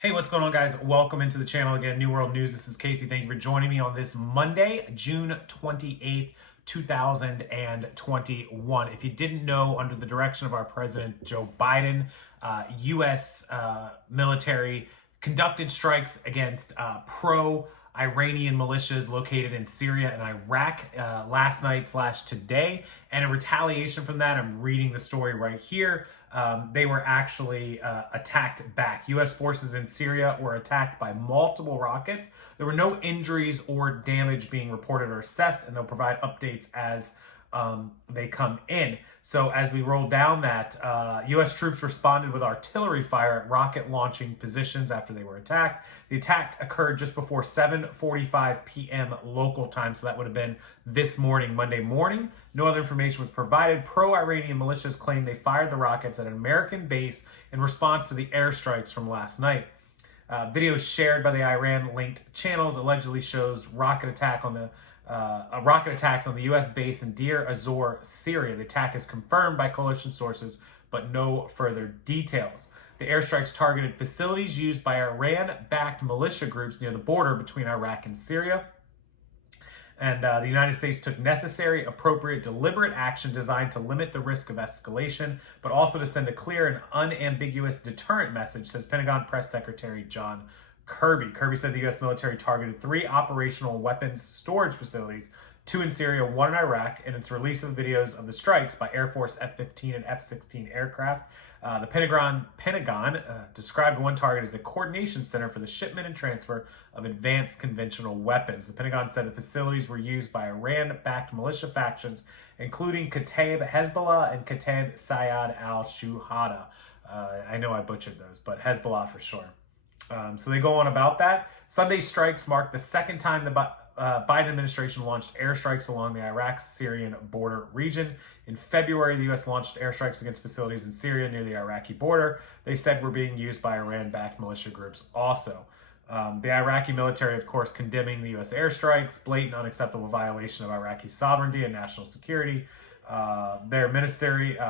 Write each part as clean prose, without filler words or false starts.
Hey, what's going on, guys? Welcome into the channel again, New World News. This is Casey. Thank you for joining me on this Monday, June 28th, 2021. If you didn't know, under the direction of our President Joe Biden, U.S. Military conducted strikes against pro-Iranian militias located in Syria and Iraq last night/today. And in retaliation from that, I'm reading the story right here. They were actually attacked back. U.S. forces in Syria were attacked by multiple rockets. There were no injuries or damage being reported or assessed, and they'll provide updates as they come in. So as we roll down that, U.S. troops responded with artillery fire at rocket launching positions after they were attacked. The attack occurred just before 7:45 p.m. local time, so that would have been this morning, Monday morning. No other information was provided. Pro-Iranian militias claim they fired the rockets at an American base in response to the airstrikes from last night. Videos shared by the Iran-linked channels allegedly shows rocket attacks on the U.S. base in Deir ez-Zor, Syria. The attack is confirmed by coalition sources, but no further details. The airstrikes targeted facilities used by Iran-backed militia groups near the border between Iraq and Syria. And the United States took necessary, appropriate, deliberate action designed to limit the risk of escalation, but also to send a clear and unambiguous deterrent message, says Pentagon Press Secretary John Kirby. Kirby said the U.S. military targeted 3 operational weapons storage facilities, 2 in Syria, 1 in Iraq, in its release of videos of the strikes by Air Force F-15 and F-16 aircraft. The Pentagon described one target as a coordination center for the shipment and transfer of advanced conventional weapons. The Pentagon said the facilities were used by Iran-backed militia factions, including Kataib Hezbollah and Kataib Sayyad al-Shuhada. I know I butchered those, but Hezbollah for sure. So they go on about that. Sunday's strikes mark the second time the Biden administration launched airstrikes along the Iraq-Syrian border region. In February, the U.S. launched airstrikes against facilities in Syria near the Iraqi border. They said were being used by Iran-backed militia groups also. The Iraqi military, of course, condemning the U.S. airstrikes, blatant, unacceptable violation of Iraqi sovereignty and national security. Their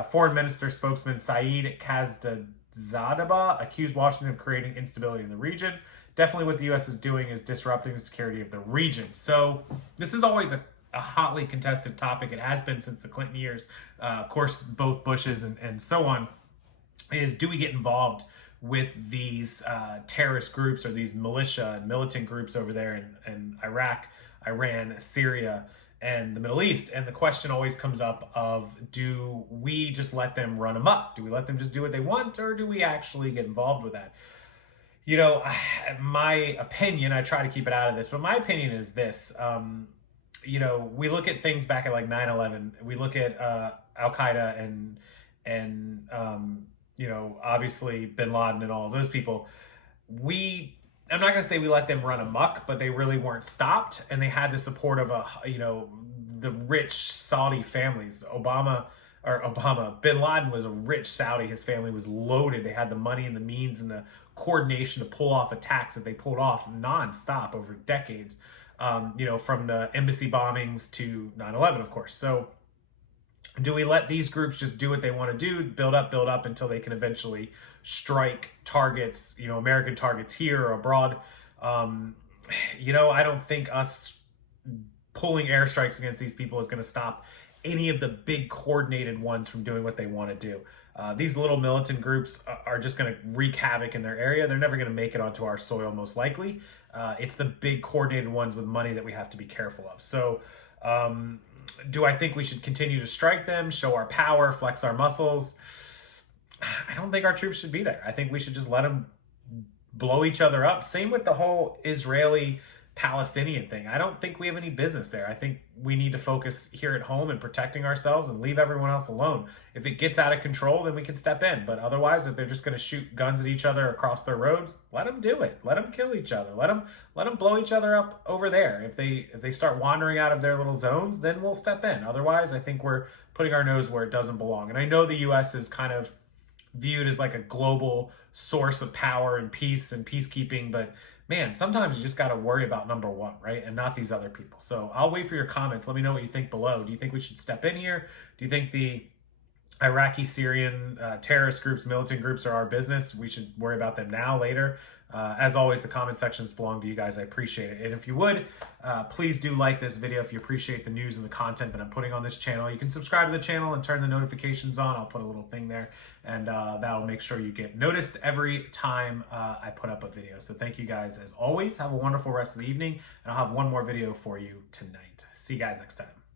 foreign minister spokesman Saeed Khazdadabah accused Washington of creating instability in the region. Definitely what the U.S. is doing is disrupting the security of the region. So this is always a hotly contested topic. It has been since the Clinton years. Of course, both Bushes and so on, is do we get involved with these terrorist groups or these militia and militant groups over there in Iraq, Iran, Syria, and the Middle East? And the question always comes up of, do we just let them run amok? Do we let them just do what they want, or do we actually get involved with that? You know, my opinion, I try to keep it out of this, but my opinion is this. You know, we look at things back at like 9/11. We look at Al-Qaeda and you know, obviously Bin Laden and all of those people. I'm not going to say we let them run amok, but they really weren't stopped, and they had the support of the rich Saudi families. Bin Laden was a rich Saudi. His family was loaded. They had the money and the means and the coordination to pull off attacks that they pulled off nonstop over decades. You know, from the embassy bombings to 9/11, of course. So do we let these groups just do what they want to do, build up until they can eventually strike targets, you know, American targets here or abroad? You know, I don't think us pulling airstrikes against these people is going to stop any of the big coordinated ones from doing what they want to do. These little militant groups are just going to wreak havoc in their area. They're never going to make it onto our soil, most likely. It's the big coordinated ones with money that we have to be careful of. So do I think we should continue to strike them, show our power, flex our muscles? I don't think our troops should be there. I think we should just let them blow each other up. Same with the whole Israeli-Palestinian thing. I don't think we have any business there. I think we need to focus here at home and protecting ourselves and leave everyone else alone. If it gets out of control, then we can step in. But otherwise, if they're just going to shoot guns at each other across their roads, let them do it. Let them kill each other. Let them blow each other up over there. If they start wandering out of their little zones, then we'll step in. Otherwise, I think we're putting our nose where it doesn't belong. And I know the U.S. is kind of viewed as like a global source of power and peace and peacekeeping, but man, sometimes you just got to worry about number one, right? And not these other people. So I'll wait for your comments. Let me know what you think below. Do you think we should step in here? Do you think the Iraqi, Syrian terrorist groups, militant groups are our business. We should worry about them now, later. As always, the comment sections belong to you guys. I appreciate it. And if you would, please do like this video if you appreciate the news and the content that I'm putting on this channel. You can subscribe to the channel and turn the notifications on. I'll put a little thing there, and that'll make sure you get noticed every time I put up a video. So thank you guys as always. Have a wonderful rest of the evening, and I'll have one more video for you tonight. See you guys next time.